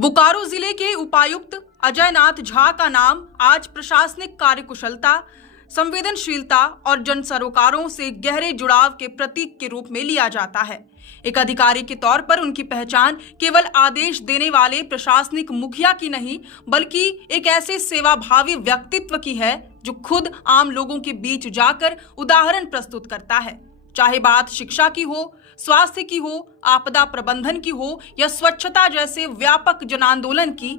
बोकारो जिले के उपायुक्त अजय नाथ झा का नाम आज प्रशासनिक कार्यकुशलता, संवेदनशीलता और जन सरोकारों से गहरे जुड़ाव के प्रतीक के रूप में लिया जाता है। एक अधिकारी के तौर पर उनकी पहचान केवल आदेश देने वाले प्रशासनिक मुखिया की नहीं, बल्कि एक ऐसे सेवाभावी व्यक्तित्व की है जो खुद आम लोगों के बीच जाकर उदाहरण प्रस्तुत करता है। चाहे बात शिक्षा की हो, स्वास्थ्य की हो, आपदा प्रबंधन की हो या स्वच्छता जैसे व्यापक जन आंदोलन की,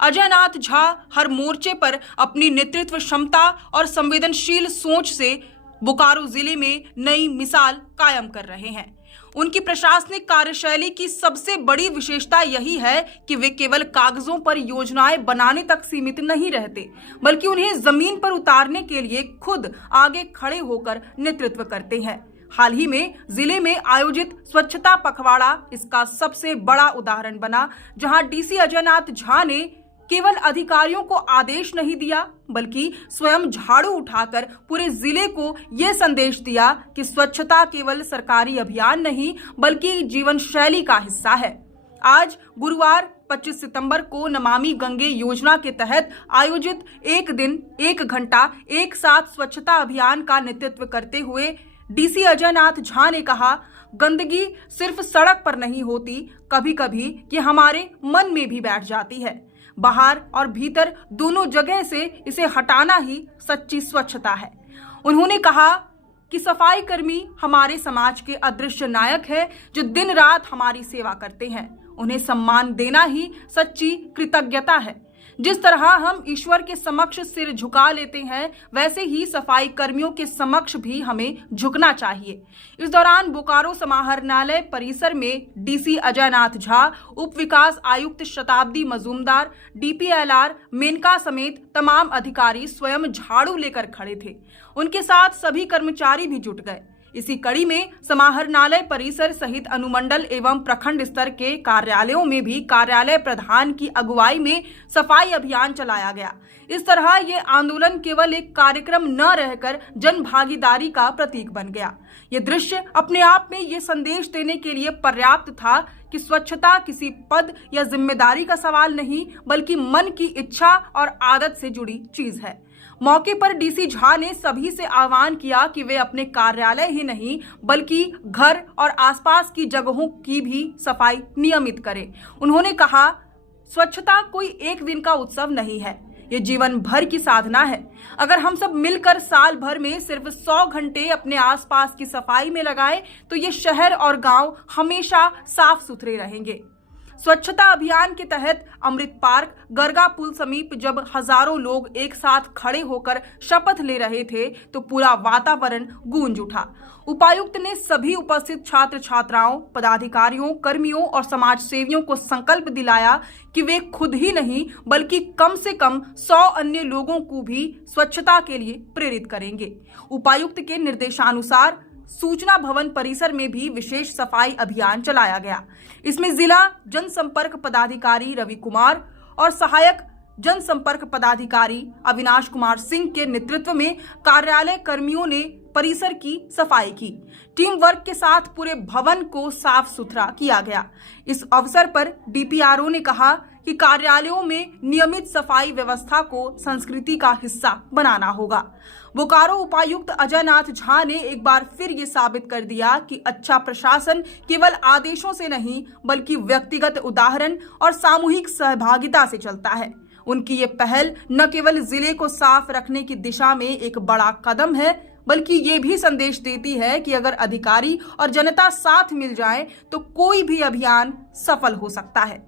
अजय नाथ झा हर मोर्चे पर अपनी नेतृत्व क्षमता और संवेदनशील सोच से बोकारो जिले में नई मिसाल कायम कर रहे हैं। उनकी प्रशासनिक कार्यशैली की सबसे बड़ी विशेषता यही है कि वे केवल कागजों पर योजनाएं बनाने तक सीमित नहीं रहते, बल्कि उन्हें जमीन पर उतारने के लिए खुद आगे खड़े होकर नेतृत्व करते हैं। हाल ही में जिले में आयोजित स्वच्छता पखवाड़ा इसका सबसे बड़ा उदाहरण बना, जहां डीसी अजय नाथ झा ने केवल अधिकारियों को आदेश नहीं दिया, बल्कि स्वयं झाड़ू उठाकर पूरे जिले को यह संदेश दिया कि स्वच्छता केवल सरकारी अभियान नहीं, बल्कि जीवन शैली का हिस्सा है। आज गुरुवार 25 सितंबर को नमामि गंगे योजना के तहत आयोजित एक दिन एक घंटा एक साथ स्वच्छता अभियान का नेतृत्व करते हुए डीसी अजय नाथ झा ने कहा, गंदगी सिर्फ सड़क पर नहीं होती, कभी कभी ये हमारे मन में भी बैठ जाती है। बाहर और भीतर दोनों जगह से इसे हटाना ही सच्ची स्वच्छता है। उन्होंने कहा कि सफाई कर्मी हमारे समाज के अदृश्य नायक है, जो दिन रात हमारी सेवा करते हैं। उन्हें सम्मान देना ही सच्ची कृतज्ञता है। जिस तरह हम ईश्वर के समक्ष सिर झुका लेते हैं, वैसे ही सफाई कर्मियों के समक्ष भी हमें झुकना चाहिए। इस दौरान बोकारो समाहरणालय परिसर में डीसी अजय नाथ झा, उप विकास आयुक्त शताब्दी मजूमदार, डीपीएलआर मेनका समेत तमाम अधिकारी स्वयं झाड़ू लेकर खड़े थे। उनके साथ सभी कर्मचारी भी जुट गए। इसी कड़ी में समाहरणालय परिसर सहित अनुमंडल एवं प्रखंड स्तर के कार्यालयों में भी कार्यालय प्रधान की अगुवाई में सफाई अभियान चलाया गया। इस तरह ये आंदोलन केवल एक कार्यक्रम न रहकर जन भागीदारी का प्रतीक बन गया। ये दृश्य अपने आप में ये संदेश देने के लिए पर्याप्त था कि स्वच्छता किसी पद या जिम्मेदारी का सवाल नहीं, बल्कि मन की इच्छा और आदत से जुड़ी चीज है। मौके पर डीसी झा ने सभी से आह्वान किया कि वे अपने कार्यालय ही नहीं, बल्कि घर और आसपास की जगहों की भी सफाई नियमित करें। उन्होंने कहा, स्वच्छता कोई एक दिन का उत्सव नहीं है, ये जीवन भर की साधना है। अगर हम सब मिलकर साल भर में सिर्फ 100 घंटे अपने आसपास की सफाई में लगाएं, तो ये शहर और गांव हमेशा साफ सुथरे रहेंगे। स्वच्छता अभियान के तहत अमृत पार्क, गरगा पुल समीप जब हजारों लोग एक साथ खड़े होकर शपथ ले रहे थे, तो पूरा वातावरण गूंज उठा। उपायुक्त ने सभी उपस्थित छात्र छात्राओं, पदाधिकारियों, कर्मियों और समाज सेवियों को संकल्प दिलाया कि वे खुद ही नहीं, बल्कि कम से कम 100 अन्य लोगों को भी स्वच्छता के लिए प्रेरित करेंगे। उपायुक्त के निर्देशानुसार सूचना भवन परिसर में भी विशेष सफाई अभियान चलाया गया। इसमें जिला जनसंपर्क पदाधिकारी रवि कुमार और सहायक जनसंपर्क पदाधिकारी अविनाश कुमार सिंह के नेतृत्व में कार्यालय कर्मियों ने परिसर की सफाई की। टीम वर्क के साथ पूरे भवन को साफ सुथरा किया गया। इस अवसर पर डीपीआरओ ने कहा कि कार्यालयों में नियमित सफाई व्यवस्था को संस्कृति का हिस्सा बनाना होगा। बोकारो उपायुक्त अजय नाथ झा ने एक बार फिर ये साबित कर दिया कि अच्छा प्रशासन केवल आदेशों से नहीं, बल्कि व्यक्तिगत उदाहरण और सामूहिक सहभागिता से चलता है। उनकी ये पहल न केवल जिले को साफ रखने की दिशा में एक बड़ा कदम है, बल्कि ये भी संदेश देती है कि अगर अधिकारी और जनता साथ मिल जाए, तो कोई भी अभियान सफल हो सकता है।